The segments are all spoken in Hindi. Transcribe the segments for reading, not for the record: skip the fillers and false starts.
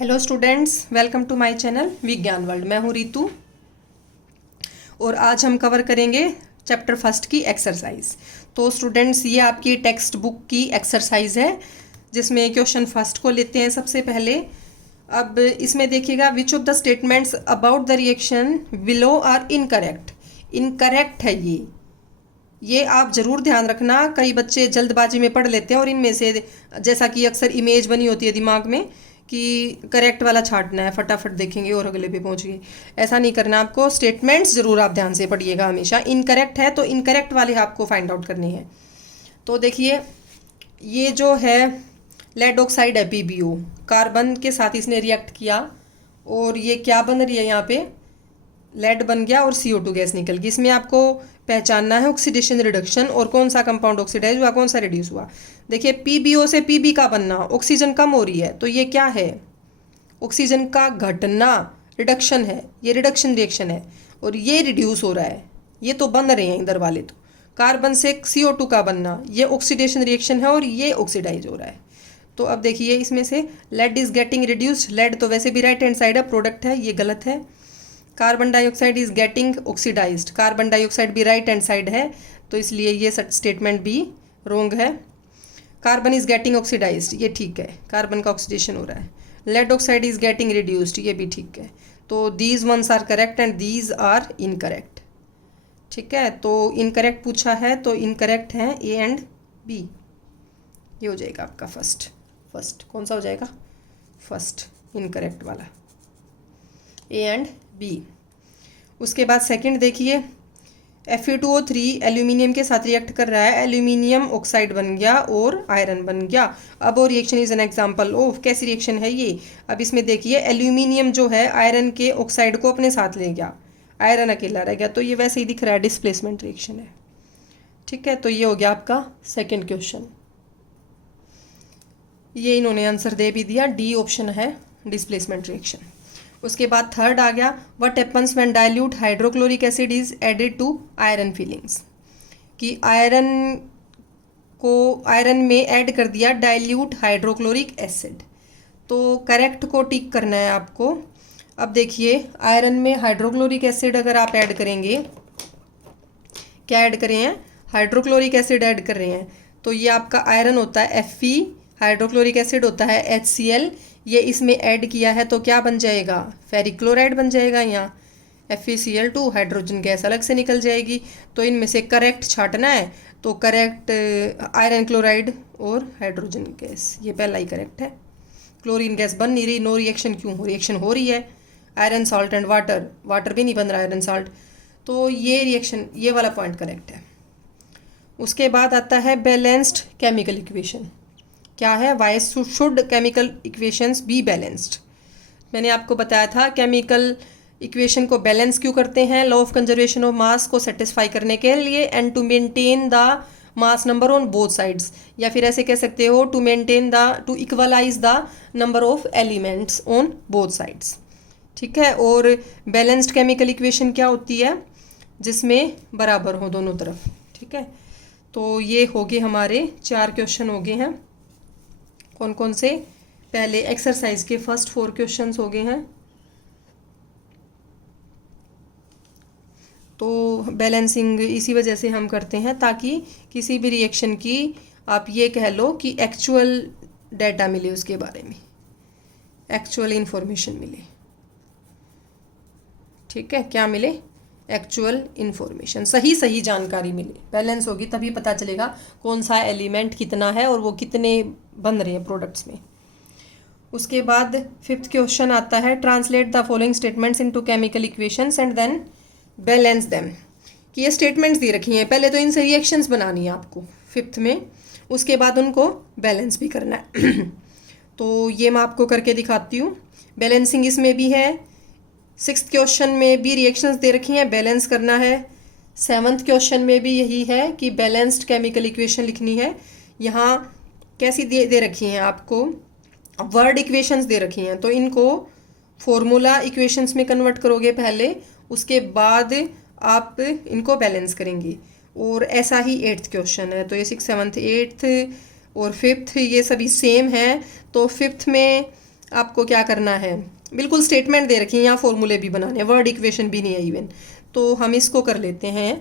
Hello students, welcome to my channel Vigyan world. मैं हूँ रितु और आज हम कवर करेंगे चैप्टर फर्स्ट की एक्सरसाइज। तो स्टूडेंट्स, ये आपकी टेक्स्ट बुक की एक्सरसाइज है जिसमें क्वेश्चन फर्स्ट को लेते हैं सबसे पहले। अब इसमें देखिएगा, which of the statements about the reaction below are incorrect. Incorrect है ये आप ज़रूर ध्यान रखना। कई बच्चे जल्दबाजी में पढ़ लेते हैं और इनमें से, जैसा कि अक्सर इमेज बनी होती है दिमाग में कि करेक्ट वाला छांटना है, फटाफट देखेंगे और अगले पे पहुंच गए। ऐसा नहीं करना आपको। स्टेटमेंट्स ज़रूर आप ध्यान से पढ़िएगा हमेशा। इनकरेक्ट है तो इनकरेक्ट वाले आपको फाइंड आउट करने हैं। तो देखिए, ये जो है लेड ऑक्साइड है PbO, कार्बन के साथ इसने रिएक्ट किया और ये क्या बन रही है, यहाँ पे लेड बन गया और CO2 गैस निकल गई। इसमें आपको पहचानना है ऑक्सीडेशन रिडक्शन और कौन सा कंपाउंड ऑक्सीडाइज हुआ, कौन सा रिड्यूस हुआ। देखिए, PbO से Pb का बनना, ऑक्सीजन कम हो रही है तो ये क्या है, ऑक्सीजन का घटना, रिडक्शन है। ये रिडक्शन रिएक्शन है और ये रिड्यूस हो रहा है। ये तो बन रहे हैं इधर वाले। तो कार्बन से CO2 का बनना, ये ऑक्सीडेशन रिएक्शन है और ये ऑक्सीडाइज हो रहा है। तो अब देखिए, इसमें से lead is getting reduced. Lead तो वैसे भी राइट हैंड साइड है, प्रोडक्ट है, ये गलत है। Carbon dioxide is getting oxidised, carbon dioxide भी राइट हैंड साइड है तो इसलिए ये स्टेटमेंट भी रोंग है। कार्बन इज गेटिंग ऑक्सीडाइज्ड, ये ठीक है, कार्बन का ऑक्सीडेशन हो रहा है। Lead oxide is getting reduced, ये भी ठीक है। तो these ones are correct and these are incorrect. ठीक है, तो इनकरेक्ट पूछा है तो इनकरेक्ट है A एंड B। ये हो जाएगा आपका फर्स्ट कौन सा हो जाएगा, फर्स्ट इनकरेक्ट वाला, A एंड B। उसके बाद सेकंड देखिए, Fe2O3 एल्यूमिनियम के साथ रिएक्ट कर रहा है, एल्यूमिनियम ऑक्साइड बन गया और आयरन बन गया। अब वो reaction is an example of, कैसी रिएक्शन है ये। अब इसमें देखिए, एल्यूमिनियम जो है आयरन के ऑक्साइड को अपने साथ ले गया, आयरन अकेला रह गया, तो ये वैसे ही दिख रहा है, डिस्प्लेसमेंट रिएक्शन है। ठीक है, तो ये हो गया आपका सेकेंड क्वेश्चन। ये इन्होंने आंसर दे भी दिया, D ऑप्शन है डिस्प्लेसमेंट रिएक्शन। उसके बाद थर्ड आ गया, what happens when dilute hydrochloric acid is added to iron filings. कि आयरन में ऐड कर दिया डाइल्यूट हाइड्रोक्लोरिक एसिड। तो करेक्ट को टिक करना है आपको। अब देखिए, आयरन में हाइड्रोक्लोरिक एसिड अगर आप ऐड करेंगे, क्या ऐड करें हैं, हाइड्रोक्लोरिक एसिड ऐड कर रहे हैं, तो ये आपका आयरन होता है Fe, हाइड्रोक्लोरिक एसिड होता है HCl। ये इसमें ऐड किया है तो क्या बन जाएगा, फेरिक क्लोराइड बन जाएगा। यहाँ FeCl2, हाइड्रोजन गैस अलग से निकल जाएगी। तो इनमें से करेक्ट छांटना है, तो करेक्ट आयरन क्लोराइड और हाइड्रोजन गैस, ये पहला ही करेक्ट है। क्लोरीन गैस बन नहीं रही, नो रिएक्शन क्यों हो, रिएक्शन हो रही है। आयरन सॉल्ट एंड वाटर भी नहीं बन रहा आयरन सॉल्ट, तो ये रिएक्शन, ये वाला पॉइंट करेक्ट है। उसके बाद आता है बैलेंस्ड केमिकल इक्वेशन। क्या है, why should chemical equations be balanced. मैंने आपको बताया था केमिकल इक्वेशन को बैलेंस क्यों करते हैं, law of conservation of mass को सेटिस्फाई करने के लिए and to maintain the mass number on both sides, या फिर ऐसे कह सकते हो to equalise the number of elements on both sides. ठीक है, और बैलेंस्ड केमिकल इक्वेशन क्या होती है, जिसमें बराबर हो दोनों तरफ। ठीक है, तो ये हो गए हमारे 4 क्वेश्चन हो गए हैं। कौन कौन से, पहले एक्सरसाइज के फर्स्ट 4 क्वेश्चंस हो गए हैं। तो बैलेंसिंग इसी वजह से हम करते हैं ताकि किसी भी रिएक्शन की आप ये कह लो कि एक्चुअल डाटा मिले, उसके बारे में एक्चुअल इंफॉर्मेशन मिले। ठीक है, क्या मिले, एक्चुअल इंफॉर्मेशन, सही जानकारी मिले। बैलेंस होगी तभी पता चलेगा कौन सा एलिमेंट कितना है और वो कितने बन रहे हैं प्रोडक्ट्स में। उसके बाद 5th क्वेश्चन आता है, translate the following statements into chemical equations and then balance them. कि ये स्टेटमेंट्स दी रखी हैं, पहले तो इनसे रिएक्शंस बनानी है आपको 5th में, उसके बाद उनको बैलेंस भी करना है। तो ये मैं आपको करके दिखाती हूँ। बैलेंसिंग इसमें भी है, 6th क्वेश्चन में भी रिएक्शंस दे रखी हैं, बैलेंस करना है। 7th क्वेश्चन में भी यही है कि बैलेंस्ड केमिकल इक्वेशन लिखनी है। यहाँ कैसी दे रखी हैं आपको, वर्ड इक्वेशंस दे रखी हैं, तो इनको फॉर्मूला इक्वेशंस में कन्वर्ट करोगे पहले, उसके बाद आप इनको बैलेंस करेंगे। और ऐसा ही 8th क्वेश्चन है। तो ये 6, 7th, 8th और 5th ये सभी सेम है। तो 5th में आपको क्या करना है, बिल्कुल स्टेटमेंट दे रखी है, यहाँ फॉर्मूले भी बनाने हैं, वर्ड इक्वेशन भी नहीं है इवन। तो हम इसको कर लेते हैं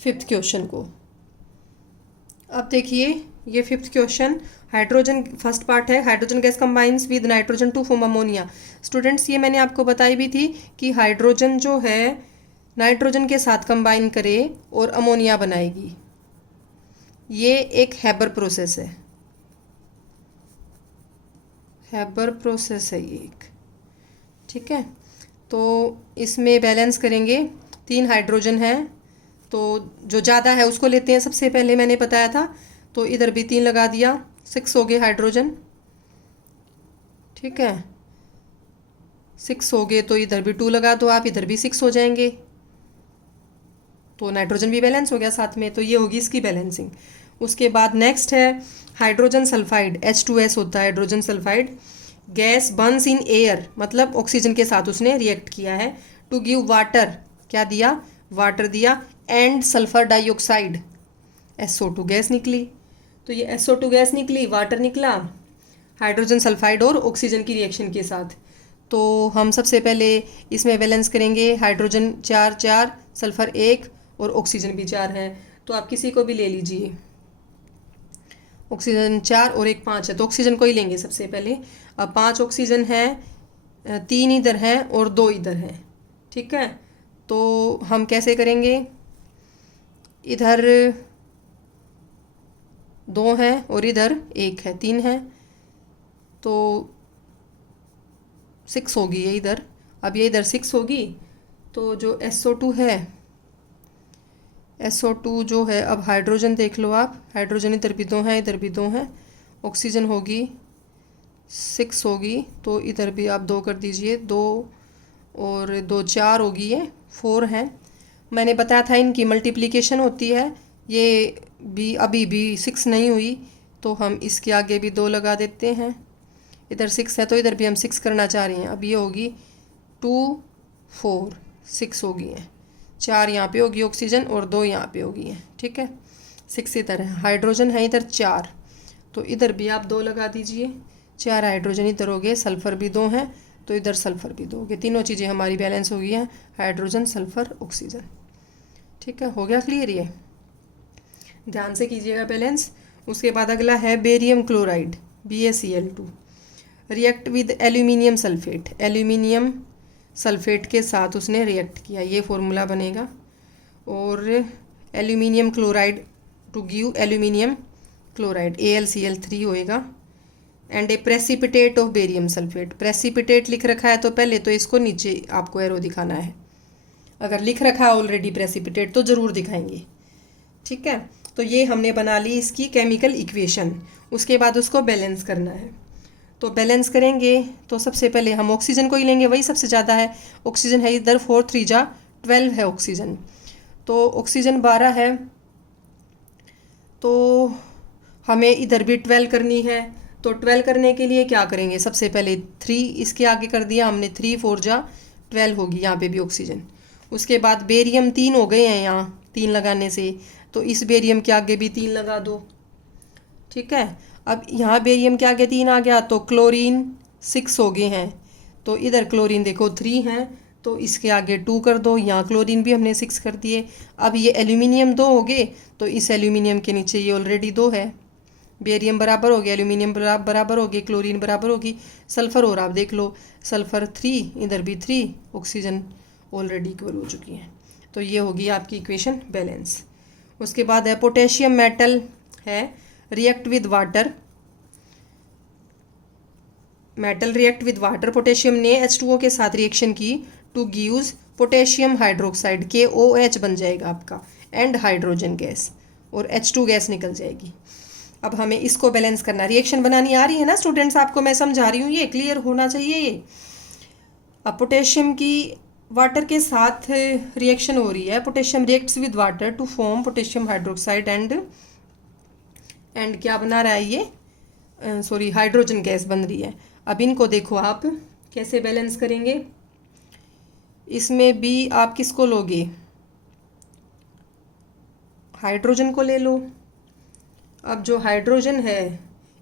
5th क्वेश्चन को। अब देखिए ये 5th question, hydrogen first part है, hydrogen gas combines with nitrogen to form ammonia. Students ये मैंने आपको बताई भी थी कि हाइड्रोजन जो है नाइट्रोजन के साथ कंबाइन करे और अमोनिया बनाएगी। ये एक हैबर प्रोसेस है, हैबर प्रोसेस है ये एक, ठीक है। तो इसमें बैलेंस करेंगे, 3 हाइड्रोजन है तो जो ज़्यादा है उसको लेते हैं सबसे पहले, मैंने बताया था। तो इधर भी 3 लगा दिया, 6 हो गए हाइड्रोजन, ठीक है। 6 हो गए तो इधर भी 2 लगा दो आप, इधर भी 6 हो जाएंगे, तो नाइट्रोजन भी बैलेंस हो गया साथ में। तो ये होगी इसकी बैलेंसिंग। उसके बाद नेक्स्ट है हाइड्रोजन सल्फाइड, H2S होता है hydrogen sulphide. Gas Burns in air, मतलब ऑक्सीजन के साथ उसने रिएक्ट किया है, टू गिव वाटर, क्या दिया, वाटर दिया, and sulphur dioxide, SO2 gas निकली। तो ये SO2 गैस निकली, वाटर निकला, हाइड्रोजन सल्फाइड और ऑक्सीजन की रिएक्शन के साथ। तो हम सबसे पहले इसमें बैलेंस करेंगे, हाइड्रोजन 4 4, सल्फर 1 और ऑक्सीजन भी 4 है। तो आप किसी को भी ले लीजिए, ऑक्सीजन 4 और 1 5 है, तो ऑक्सीजन को ही लेंगे सबसे पहले। अब 5 ऑक्सीजन है, 3 इधर है और 2 इधर है, ठीक है। तो हम कैसे करेंगे, इधर 2 है और इधर 1 है, 3 है, तो 6 होगी ये इधर। अब ये इधर 6 होगी, तो जो SO2 है, SO2 जो है, अब हाइड्रोजन देख लो आप, हाइड्रोजन इधर भी 2 हैं, इधर भी 2 हैं, ऑक्सीजन होगी 6 होगी, तो इधर भी आप 2 कर दीजिए, 2 और 2 4 होगी, ये 4 है। मैंने बताया था इनकी मल्टीप्लिकेशन होती है, ये भी अभी भी 6 नहीं हुई, तो हम इसके आगे भी 2 लगा देते हैं। इधर 6 है तो इधर भी हम 6 करना चाह रहे हैं। अब ये होगी 2 4 6 होगी है, 4 यहाँ पे होगी ऑक्सीजन और 2 यहाँ पे होगी है, ठीक है। 6 इधर है, हाइड्रोजन है इधर 4, तो इधर भी आप 2 लगा दीजिए, 4 हाइड्रोजन इधर हो गए, सल्फ़र भी 2 हैं तो इधर सल्फ़र भी 2 हो गए। तीनों चीज़ें हमारी बैलेंस हो गई हैं, हाइड्रोजन सल्फ़र ऑक्सीजन, ठीक है। हो गया क्लियर ये, ध्यान से कीजिएगा बैलेंस। उसके बाद अगला है barium chloride, BaCl2, react with aluminium sulphate, aluminium sulphate के साथ उसने रिएक्ट किया, ये फॉर्मूला बनेगा। और aluminium chloride to give aluminium chloride, AlCl3 होएगा। And a precipitate of barium sulphate, precipitate लिख रखा है तो पहले तो इसको नीचे आपको एरो दिखाना है, अगर लिख रखा है ऑलरेडी प्रेसिपिटेट तो ज़रूर दिखाएंगे, ठीक है। तो ये हमने बना ली इसकी केमिकल इक्वेशन। उसके बाद उसको बैलेंस करना है, तो बैलेंस करेंगे तो सबसे पहले हम ऑक्सीजन को ही लेंगे, वही सबसे ज़्यादा है, ऑक्सीजन है इधर 4 3 जा 12 है ऑक्सीजन, तो ऑक्सीजन 12 है, तो हमें इधर भी 12 करनी है। तो 12 करने के लिए क्या करेंगे, सबसे पहले 3 इसके आगे कर दिया हमने, 3 4 जा 12 होगी यहाँ पे भी ऑक्सीजन। उसके बाद बेरियम 3 हो गए हैं यहाँ 3 लगाने से, तो इस बेरियम के आगे भी 3 लगा दो, ठीक है। अब यहाँ बेरियम के आगे 3 आ गया तो क्लोरीन 6 हो गए हैं, तो इधर क्लोरीन देखो 3 हैं तो इसके आगे 2 कर दो, यहाँ क्लोरीन भी हमने 6 कर दिए। अब ये एल्यूमिनियम 2 हो गए, तो इस एल्यूमिनियम के नीचे ये ऑलरेडी 2 है, बेरियम बराबर हो गया, एल्यूमिनियम बराबर हो गई, क्लोरीन बराबर होगी सल्फ़र, और आप देख लो सल्फ़र 3, इधर भी 3, ऑक्सीजन ऑलरेडी इक्वल हो चुकी है। तो ये होगी आपकी इक्वेशन बैलेंस। उसके बाद है पोटेशियम मेटल है, react with water, metal react with water, potassium ने H2O के साथ रिएक्शन की two gives potassium hydroxide, KOH बन जाएगा आपका, एंड हाइड्रोजन गैस, और H2 गैस निकल जाएगी। अब हमें इसको बैलेंस करना, रिएक्शन बनानी आ रही है ना स्टूडेंट्स, आपको मैं समझा रही हूँ, ये क्लियर होना चाहिए ये। अब पोटेशियम की वाटर के साथ रिएक्शन हो रही है, potassium reacts with water to form potassium hydroxide and क्या बना रहा है ये, सॉरी हाइड्रोजन गैस बन रही है। अब इनको देखो आप कैसे बैलेंस करेंगे, इसमें भी आप किसको लोगे, हाइड्रोजन को ले लो। अब जो हाइड्रोजन है,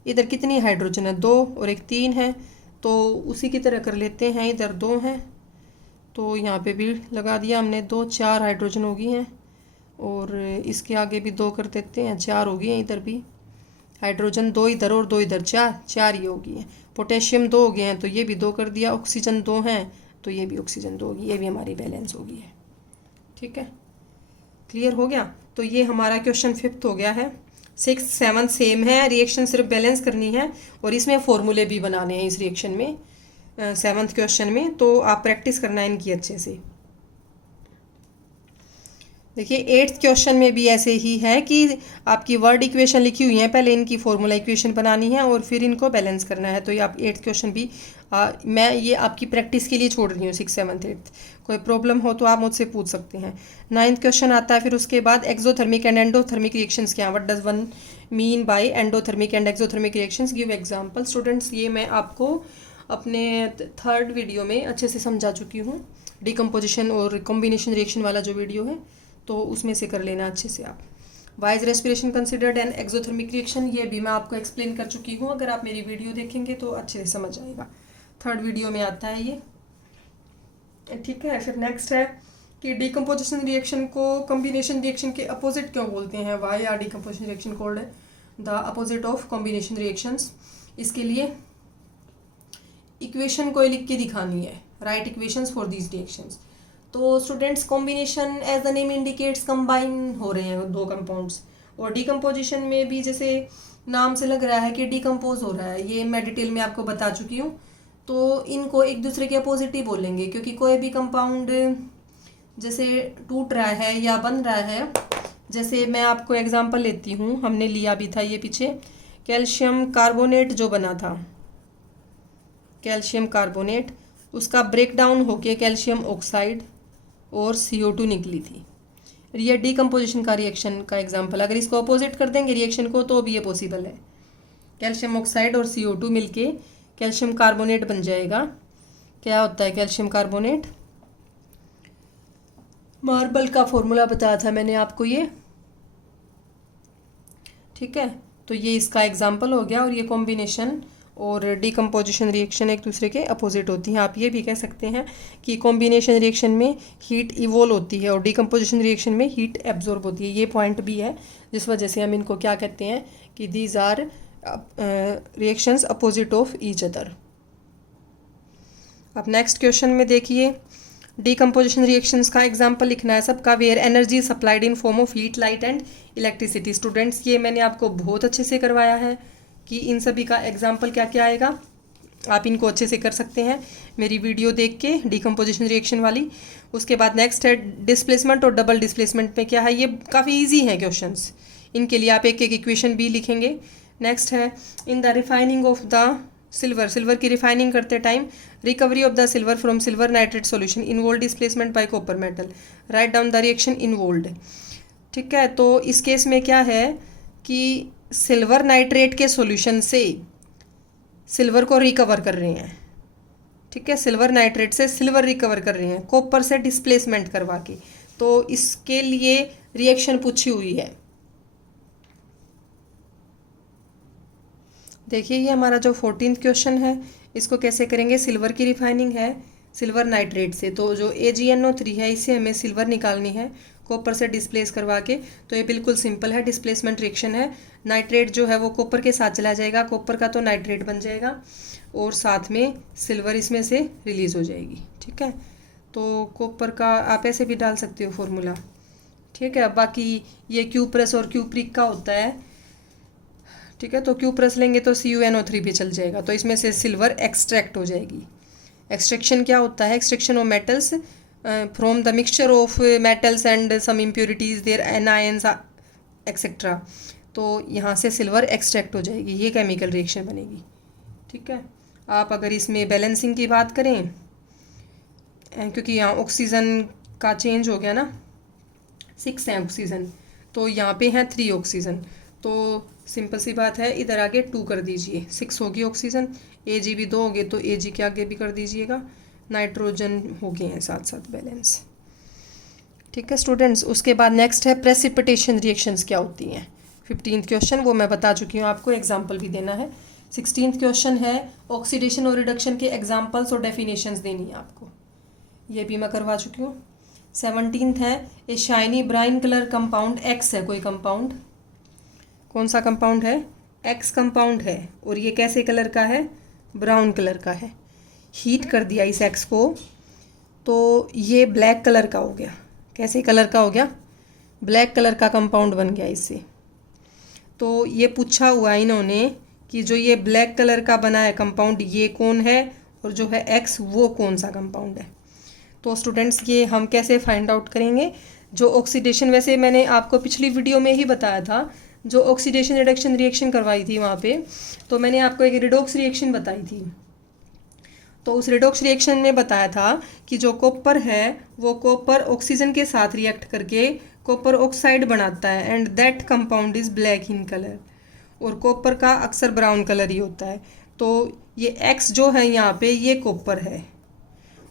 इधर कितनी हाइड्रोजन है, 2 और एक 3 है, तो उसी की तरह कर लेते हैं। इधर 2 हैं तो यहाँ पे भी लगा दिया हमने 2, 4 हाइड्रोजन हो गई हैं। और इसके आगे भी 2 कर देते हैं, 4 हो गई हैं। इधर भी हाइड्रोजन 2 इधर और 2 इधर, 4 ही हो गई हैं। पोटेशियम 2 हो गए हैं तो ये भी 2 कर दिया। ऑक्सीजन 2 हैं तो ये भी ऑक्सीजन 2 होगी, ये भी हमारी बैलेंस होगी है। ठीक है, क्लियर हो गया। तो ये हमारा क्वेश्चन 5th हो गया है। 6, 7 सेम है, रिएक्शन सिर्फ बैलेंस करनी है और इसमें फॉर्मूले भी बनाने हैं इस रिएक्शन में, 7th क्वेश्चन में। तो आप प्रैक्टिस करना इनकी अच्छे से। देखिए 8th क्वेश्चन में भी ऐसे ही है कि आपकी वर्ड इक्वेशन लिखी हुई है, पहले इनकी फॉर्मूला इक्वेशन बनानी है और फिर इनको बैलेंस करना है। तो ये आप 8th क्वेश्चन भी मैं ये आपकी प्रैक्टिस के लिए छोड़ रही हूँ। 6, 7, 8 कोई प्रॉब्लम हो तो आप मुझसे पूछ सकते हैं। 9th क्वेश्चन आता है फिर उसके बाद एक्सोथर्मिक एंड एंडोथर्मिक रिएक्शंस क्या, what does one mean by endothermic and exothermic reactions, give example. Students ये मैं आपको अपने 3rd वीडियो में अच्छे से समझा चुकी हूँ, डिकम्पोजिशन और कॉम्बिनेशन रिएक्शन वाला जो वीडियो है, तो उसमें से कर लेना अच्छे से आप। Wise respiration considered and exothermic reaction, ये भी मैं आपको एक्सप्लेन कर चुकी हूँ। अगर आप मेरी वीडियो देखेंगे तो अच्छे से समझ आएगा, 3rd वीडियो में आता है ये। ठीक है, फिर नेक्स्ट है कि डिकम्पोजिशन रिएक्शन को कॉम्बिनेशन रिएक्शन के अपोजिट क्यों बोलते हैं। Why are decomposition reaction called the opposite of combination reactions. इसके लिए इक्वेशन को लिख के दिखानी है, write equations for these reactions. तो students combination as the name indicates combine हो रहे हैं 2 कंपाउंड्स, और डिकम्पोजिशन में भी जैसे नाम से लग रहा है कि डिकम्पोज हो रहा है, ये मैं डिटेल में आपको बता चुकी हूँ। तो इनको एक दूसरे के अपोजिट ही बोलेंगे, क्योंकि कोई भी कंपाउंड जैसे टूट रहा है या बन रहा है, जैसे मैं आपको एग्जांपल लेती हूँ, हमने लिया भी था ये पीछे, कैल्शियम कार्बोनेट जो बना था, कैल्शियम कार्बोनेट, उसका ब्रेक डाउन होके कैल्शियम ऑक्साइड और CO2 निकली थी। ये डिकम्पोजिशन का रिएक्शन का एग्जांपल। अगर इसको अपोजिट कर देंगे रिएक्शन को तो भी ये पॉसिबल है। कैल्शियम ऑक्साइड और CO2 मिलके कैल्शियम कार्बोनेट बन जाएगा। क्या होता है कैल्शियम कार्बोनेट, मार्बल का फॉर्मूला बताया था मैंने आपको ये। ठीक है, तो ये इसका एग्जांपल हो गया। और ये कॉम्बिनेशन और डिकम्पोजिशन रिएक्शन एक दूसरे के अपोजिट होती हैं। आप ये भी कह सकते हैं कि कॉम्बिनेशन रिएक्शन में हीट इवोल्व होती है और डिकम्पोजिशन रिएक्शन में हीट एब्जॉर्ब होती है। ये पॉइंट भी है जिस वजह से हम इनको क्या कहते हैं कि these are reactions opposite of each other. अब नेक्स्ट क्वेश्चन में देखिए, डिकम्पोजिशन रिएक्शंस का एग्जाम्पल लिखना है सबका। Where energy supplied in form of heat, light and electricity. Students ये मैंने आपको बहुत अच्छे से करवाया है कि इन सभी का एग्जाम्पल क्या क्या आएगा। आप इनको अच्छे से कर सकते हैं मेरी वीडियो देख के, डिकम्पोजिशन रिएक्शन वाली। उसके बाद नेक्स्ट है डिस्प्लेसमेंट और डबल डिस्प्लेसमेंट में क्या है। ये काफ़ी इजी हैं क्वेश्चंस, इनके लिए आप एक एक इक्वेशन भी लिखेंगे। नेक्स्ट है in the refining of the silver, silver की रिफाइनिंग करते time recovery of the silver from silver nitrate solution involve displacement bye copper metal, write down the reaction involved. ठीक है, तो इस केस में क्या है कि सिल्वर नाइट्रेट के सॉल्यूशन से सिल्वर को रिकवर कर रहे हैं। ठीक है, सिल्वर नाइट्रेट से सिल्वर रिकवर कर रहे हैं कॉपर से डिस्प्लेसमेंट करवा के। तो इसके लिए रिएक्शन पूछी हुई है। देखिए ये हमारा जो 14th क्वेश्चन है, इसको कैसे करेंगे। सिल्वर की रिफाइनिंग है सिल्वर नाइट्रेट से, तो जो AgNO3 है इससे हमें सिल्वर निकालनी है कॉपर से डिस्प्लेस करवा के। तो ये बिल्कुल सिंपल है, डिस्प्लेसमेंट रिएक्शन है। नाइट्रेट जो है वो कॉपर के साथ चला जाएगा, कॉपर का तो नाइट्रेट बन जाएगा और साथ में सिल्वर इसमें से रिलीज़ हो जाएगी। ठीक है, तो कॉपर का आप ऐसे भी डाल सकते हो फॉर्मूला। ठीक है, बाकी ये क्यूप्रस और क्यूप्रिक का होता है। ठीक है, तो क्यूप्रस लेंगे तो CuNO3 भी चल जाएगा, तो इसमें से सिल्वर एक्सट्रैक्ट हो जाएगी। एक्सट्रैक्शन क्या होता है, extraction of metals from the mixture of metals and some impurities their anions etcetera. तो यहाँ से सिल्वर एक्सट्रैक्ट हो जाएगी, ये केमिकल रिएक्शन बनेगी। ठीक है, आप अगर इसमें बैलेंसिंग की बात करें, क्योंकि यहाँ ऑक्सीजन का चेंज हो गया ना, 6 हैं ऑक्सीजन, तो यहाँ पे हैं 3 ऑक्सीजन, तो सिंपल सी बात है इधर आगे 2 कर दीजिए, 6 होगी ऑक्सीजन, Ag भी 2 हो गए तो Ag के आगे भी कर दीजिएगा, नाइट्रोजन हो गए हैं साथ साथ बैलेंस। ठीक है स्टूडेंट्स, उसके बाद नेक्स्ट है प्रेसिपिटेशन रिएक्शंस क्या होती हैं। 15th क्वेश्चन वो मैं बता चुकी हूँ, आपको एग्जांपल भी देना है। 16th क्वेश्चन है ऑक्सीडेशन और रिडक्शन के एग्जाम्पल्स और डेफिनेशंस देनी है आपको, ये भी मैं करवा चुकी हूँ। 17th है a shiny brown colour compound, X है कोई कंपाउंड, कौन सा कंपाउंड है, एक्स कंपाउंड है, और ये कैसे कलर का है, ब्राउन कलर का है। हीट कर दिया इस एक्स को तो ये ब्लैक कलर का हो गया, कैसे कलर का हो गया, ब्लैक कलर का कंपाउंड बन गया इससे। तो ये पूछा हुआ है इन्होंने कि जो ये ब्लैक कलर का बना है कंपाउंड ये कौन है, और जो है एक्स वो कौन सा कंपाउंड है। तो स्टूडेंट्स ये हम कैसे फाइंड आउट करेंगे, जो ऑक्सीडेशन, वैसे मैंने आपको पिछली वीडियो में ही बताया था, जो ऑक्सीडेशन रिडक्शन रिएक्शन करवाई थी वहाँ पे, तो मैंने आपको एक रिडॉक्स रिएक्शन बताई थी। तो उस रिडॉक्स रिएक्शन में बताया था कि जो कॉपर है वो कॉपर ऑक्सीजन के साथ रिएक्ट करके कॉपर ऑक्साइड बनाता है, and that compound is black in colour, और कॉपर का अक्सर ब्राउन कलर ही होता है। तो ये एक्स जो है यहाँ पे ये कॉपर है,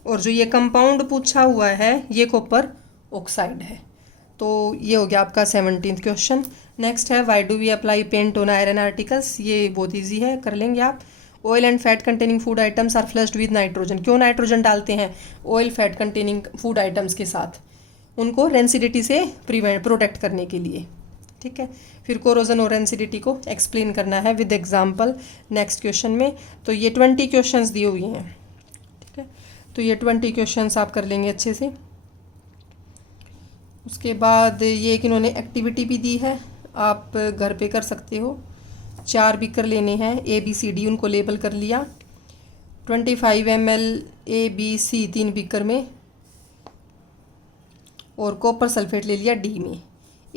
और जो ये कंपाउंड पूछा हुआ है ये कॉपर ऑक्साइड है। तो ये हो गया आपका 17th क्वेश्चन। नेक्स्ट है why do we apply paint on iron articles, ये बहुत ईजी है, कर लेंगे आप। Oil and fat containing food items are flushed with nitrogen, क्यों नाइट्रोजन डालते हैं oil fat containing food items के साथ, उनको रेंसिडिटी से प्रोटेक्ट करने के लिए, ठीक है। फिर कोरोजन और रेंसिडिटी को एक्सप्लेन करना है विद एग्जांपल नेक्स्ट क्वेश्चन में। तो ये 20 क्वेश्चंस दिए हुए हैं, ठीक है। तो ये 20 क्वेश्चंस आप कर लेंगे अच्छे से। उसके बाद ये एक इन्होंने एक्टिविटी भी दी है, आप घर पे कर सकते हो। 4 बीकर लेने हैं, ABCD उनको लेबल कर लिया। 25 ml ABC 3 बीकर में, और कॉपर सल्फेट ले लिया D में।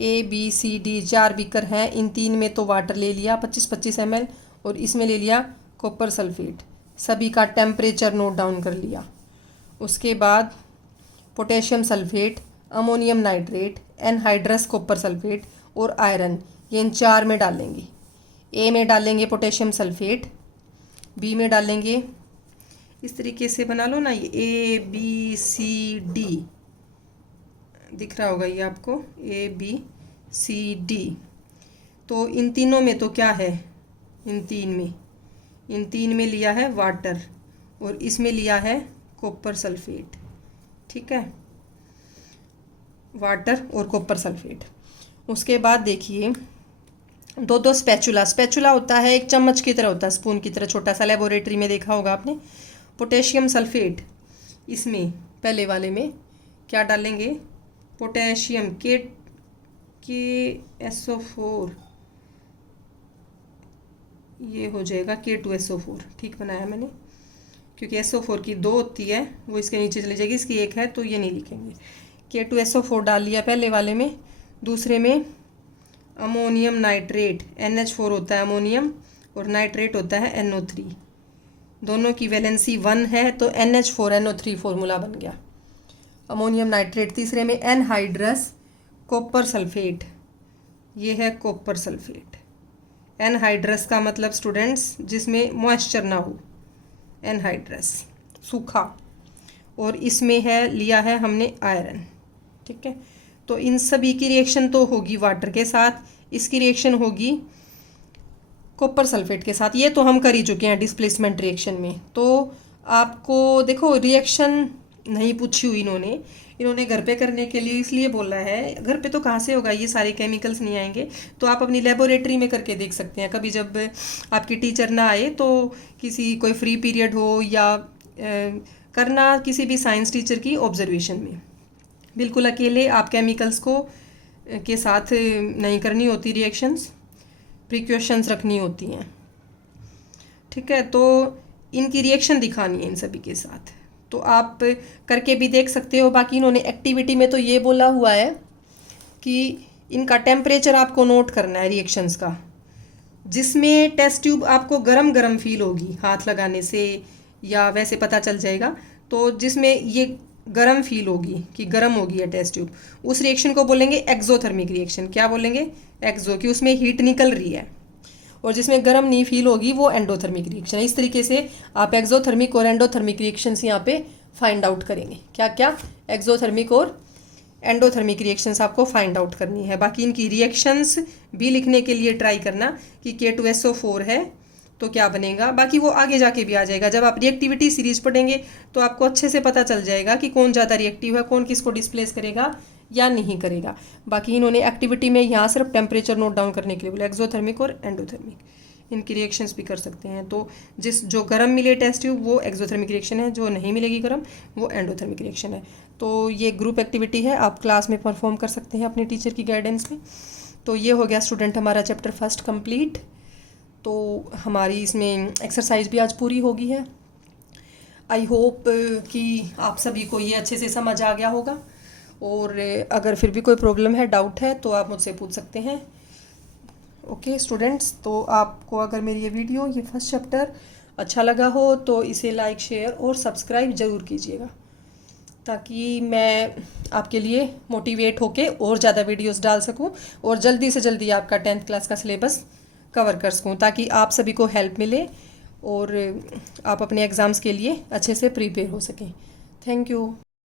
ABCD 4 बीकर हैं, इन 3 में तो वाटर ले लिया 25-25 ml, और इसमें ले लिया कॉपर सल्फेट। सभी का टेम्परेचर नोट डाउन कर लिया। उसके बाद potassium sulphate, ammonium nitrate, anhydrous copper sulphate और आयरन, ये इन 4 में डालेंगे। ए में डालेंगे पोटेशियम सल्फेट, बी में डालेंगे, इस तरीके से बना लो ना, ये ABCD दिख रहा होगा ये आपको, ABCD। तो इन तीनों में तो क्या है, इन तीन में लिया है वाटर, और इसमें लिया है कॉपर सल्फेट, ठीक है, वाटर और कॉपर सल्फेट। उसके बाद देखिए 2 स्पैचुला होता है, एक चम्मच की तरह होता है, स्पून की तरह छोटा सा, लेबोरेटरी में देखा होगा आपने। पोटेशियम सल्फेट, इसमें पहले वाले में क्या डालेंगे, पोटेशियम KSO4, ये हो जाएगा K2SO4, ठीक बनाया मैंने, क्योंकि SO4 की 2 होती है, वो इसके नीचे चली जाएगी, इसकी 1 है तो ये नहीं लिखेंगे। K2SO4 डाल लिया पहले वाले में। दूसरे में अमोनियम नाइट्रेट, NH4 होता है अमोनियम, और नाइट्रेट होता है NO3, दोनों की वैलेंसी 1 है, तो NH4NO3 फॉर्मूला बन गया, अमोनियम नाइट्रेट। तीसरे में एनहाइड्रस कॉपर सल्फेट, ये है कॉपर सल्फेट। एनहाइड्रस का मतलब स्टूडेंट्स जिसमें मॉइस्चर ना हो, एनहाइड्रस सूखा, और इसमें है लिया है हमने आयरन, ठीक है। तो इन सभी की रिएक्शन तो होगी वाटर के साथ, इसकी रिएक्शन होगी कॉपर सल्फेट के साथ, ये तो हम कर ही चुके हैं डिस्प्लेसमेंट रिएक्शन में। तो आपको देखो रिएक्शन नहीं पूछी हुई इन्होंने घर पे करने के लिए इसलिए बोला है, घर पे तो कहाँ से होगा, ये सारे केमिकल्स नहीं आएंगे, तो आप अपनी लेबोरेटरी में करके देख सकते हैं। कभी जब आपकी टीचर ना आए तो किसी कोई फ्री पीरियड हो, या करना किसी भी साइंस टीचर की ऑब्जर्वेशन में, बिल्कुल अकेले आप केमिकल्स को के साथ नहीं करनी होती रिएक्शंस, प्रिकॉशंस रखनी होती हैं, ठीक है। तो इनकी रिएक्शन दिखानी है इन सभी के साथ, तो आप करके भी देख सकते हो। बाकी इन्होंने एक्टिविटी में तो ये बोला हुआ है कि इनका टेम्परेचर आपको नोट करना है रिएक्शंस का, जिसमें टेस्ट ट्यूब आपको गरम गरम फील होगी हाथ लगाने से, या वैसे पता चल जाएगा। तो जिसमें ये गरम फील होगी कि गरम होगी है टेस्ट ट्यूब, उस रिएक्शन को बोलेंगे एक्सोथर्मिक रिएक्शन। क्या बोलेंगे, एक्सो, कि उसमें हीट निकल रही है। और जिसमें गर्म नहीं फील होगी वो एंडोथर्मिक रिएक्शन है। इस तरीके से आप एक्सोथर्मिक और एंडोथर्मिक रिएक्शंस यहाँ पे फाइंड आउट करेंगे। क्या क्या, एक्सोथर्मिक और एंडोथर्मिक रिएक्शंस आपको फाइंड आउट करनी है। बाकी इनकी रिएक्शंस भी लिखने के लिए ट्राई करना कि K2SO4 है तो क्या बनेगा, बाकी वो आगे जाके भी आ जाएगा। जब आप रिएक्टिविटी सीरीज पढ़ेंगे तो आपको अच्छे से पता चल जाएगा कि कौन ज़्यादा रिएक्टिव है, कौन किसको डिस्प्लेस करेगा या नहीं करेगा। बाकी इन्होंने एक्टिविटी में यहाँ सिर्फ टेम्परेचर नोट डाउन करने के लिए बोला, एक्सोथर्मिक और एंडोथर्मिक, इनकी रिएक्शंस भी कर सकते हैं। तो जो गर्म मिले टेस्ट ट्यूब वो एक्सोथर्मिक रिएक्शन है, जो नहीं मिलेगी गर्म वो एंडोथर्मिक रिएक्शन है। तो ये ग्रुप एक्टिविटी है, आप क्लास में परफॉर्म कर सकते हैं अपने टीचर की गाइडेंस में। तो ये हो गया स्टूडेंट हमारा चैप्टर फर्स्ट कंप्लीट। तो हमारी इसमें एक्सरसाइज भी आज पूरी होगी है। आई होप कि आप सभी को ये अच्छे से समझ आ गया होगा, और अगर फिर भी कोई प्रॉब्लम है, डाउट है, तो आप मुझसे पूछ सकते हैं। ओके स्टूडेंट्स, तो आपको अगर मेरी ये वीडियो, ये फर्स्ट चैप्टर अच्छा लगा हो तो इसे लाइक, शेयर और सब्सक्राइब ज़रूर कीजिएगा, ताकि मैं आपके लिए मोटिवेट होके और ज़्यादा वीडियोस डाल सकूं और जल्दी से जल्दी आपका 10th क्लास का सिलेबस कवर कर सकूं, ताकि आप सभी को हेल्प मिले और आप अपने एग्ज़ाम्स के लिए अच्छे से प्रिपेयर हो सकें। Thank you.